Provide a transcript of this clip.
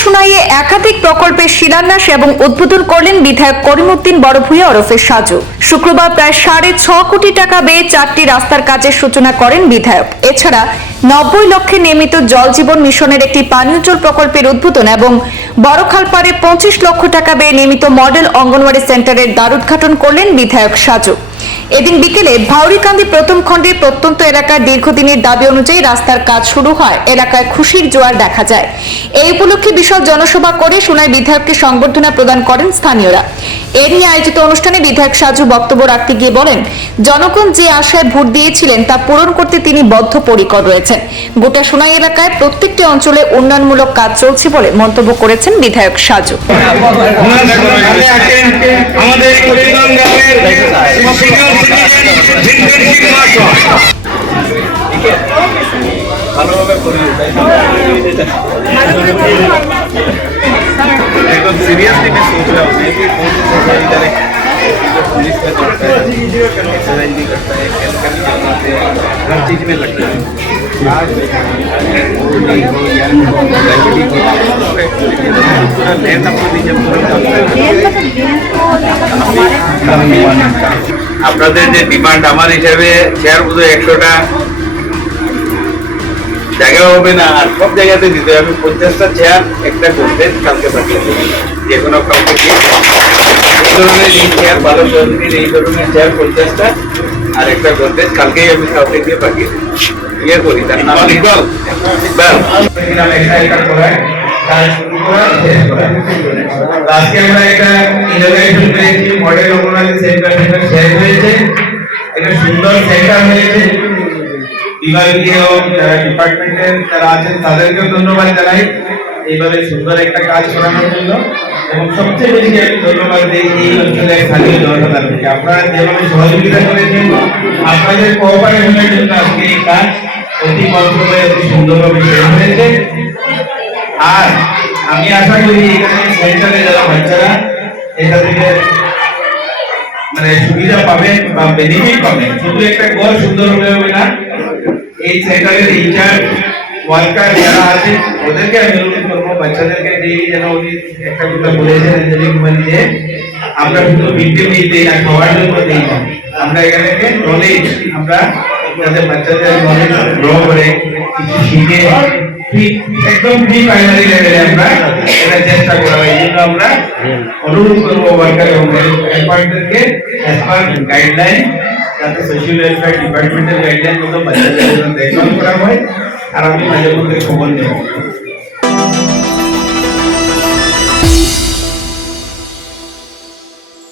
সোনাইয়ে একাধিক প্রকল্পের শিলান্যাস এবং উদ্বোধন করলেন বিধায়ক করিমউদ্দিন বড়ভূঁইয়া ওরফে সাজু। শুক্রবার প্রায় 6.5 কোটি টাকা ব্যয়ে 4টি রাস্তার কাজের সূচনা করেন বিধায়ক। এছাড়া 90 লক্ষে নির্মিত জল জীবন মিশনের একটি পানীয় জল প্রকল্পের উদ্বোধন এবং বড়খালপাড়ে 25 লক্ষ টাকা ব্যয়ে নির্মিত মডেল অঙ্গনওয়াড়ি সেন্টারের দ্বারোদ্ঘাটন করলেন বিধায়ক সাজু। এদিন বিকেলে ভাউরিকান্দি প্রথম খণ্ডের প্রত্যন্ত এলাকার দীর্ঘদিনের দাবি অনুযায়ী রাস্তার কাজ শুরু হয়। এলাকায় খুশির জোয়ার দেখা যায়। এই উপলক্ষে বিশাল জনসভা করে সোনাই বিধায়ককে সংবর্ধনা প্রদান করেন স্থানীয়রা। এ নিয়ে আয়োজিত অনুষ্ঠানে বিধায়ক সাজু বক্তব্য রাখতে গিয়ে বলেন, জনগণ যে আশায় ভোট দিয়েছিলেন তা পূরণ করতে তিনি বদ্ধপরিকর রয়েছেন। গোটা সোনাই এলাকায় প্রত্যেকটি অঞ্চলে উন্নয়নমূলক কাজ চলছে বলে মন্তব্য করেছেন বিধায়ক সাজু। एकदम सीरियसली मैं सोच रहा हूँ कि कौन सी सोसाइटी डायरेक्ट पुलिस में करता है, एक्सरसाइज भी करता है, खेल का भी करवाते हैं, हर चीज़ में लगता है। पूरा लैंड आपको दीजिए, আপনাদের যে ডিমান্ড আমার হিসাবে শেয়ার বোধ 100টা জায়গা হবে না, আর সব জায়গাতে দিতে হবে। 50টা চেয়ার একটা করতে কালকে পাঠিয়ে দেবে, যে কোনো কাউকে দিয়ে এই ধরনের এই চেয়ার ভালো চৌধুরীর এই ধরনের চেয়ার 50টা আর একটা করতে কালকেই আমি কাউকে দিয়ে পাঠিয়ে দেবো। ইয়ে করি তার নাম ইকবাল। আজকে আমরা একটা ইনোভেশন পেয়েছি, মডেল অঙ্গনওয়াড়ি সেন্টার শেয়ার হয়েছে, একটা সুন্দর সেন্টার হয়েছে। বিভাগীয় যারা ডিপার্টমেন্টের যারা আছেন তাদেরকেও ধন্যবাদ জানাই এইভাবে সুন্দর একটা কাজ করানোর জন্য। এবং সবচেয়ে বেশি আমি ধন্যবাদ দিই এই অঞ্চলের স্থানীয় জনসাধারণকে, আপনারা যেভাবে সহযোগিতা করেছেন, আপনাদের কোঅপারেশনের জন্য আজকে এই কাজ অতি কম সময়ে অতি সুন্দরভাবে শেষ হয়েছে। আর আমি আশা করি এখানে সেন্টারে যারা বাচ্চারা এটা থেকে মানে সুবিধা পাবেন বা বেনিফিট পাবেন, শুধু একটা ঘর সুন্দর হলে হবে না, এই সেন্টারের ইনচার্জ ওয়ার্কার যারা আছে ওদেরকে আমি অনুরোধ করবো বাচ্চাদেরকে দিয়ে যেন উনি একটা কথা বলেছেন অঞ্জলি কুমার যে আমরা শুধু মিড ডে মিল দিই না, খাওয়ার জন্য দিই না, আমরা এখানে নলেজ আমরা যাতে বাচ্চাদের নলেজ গ্রো করে কিছু শিখে একদম ফ্রি প্রাইমারি লেভেলে আমরা এটা চেষ্টা করা হয়। এই জন্য আমরা অনুরোধ করবো ওয়ার্কার এবং হেল্পারদেরকে অ্যাজ পার গাইডলাইন যাতে সোশ্যাল ওয়েলফেয়ার ডিপার্টমেন্টের গাইডলাইন মতো বাচ্চাদের দেখভাল করা হয়। আর আমি মাঝে মধ্যে খবর নেব।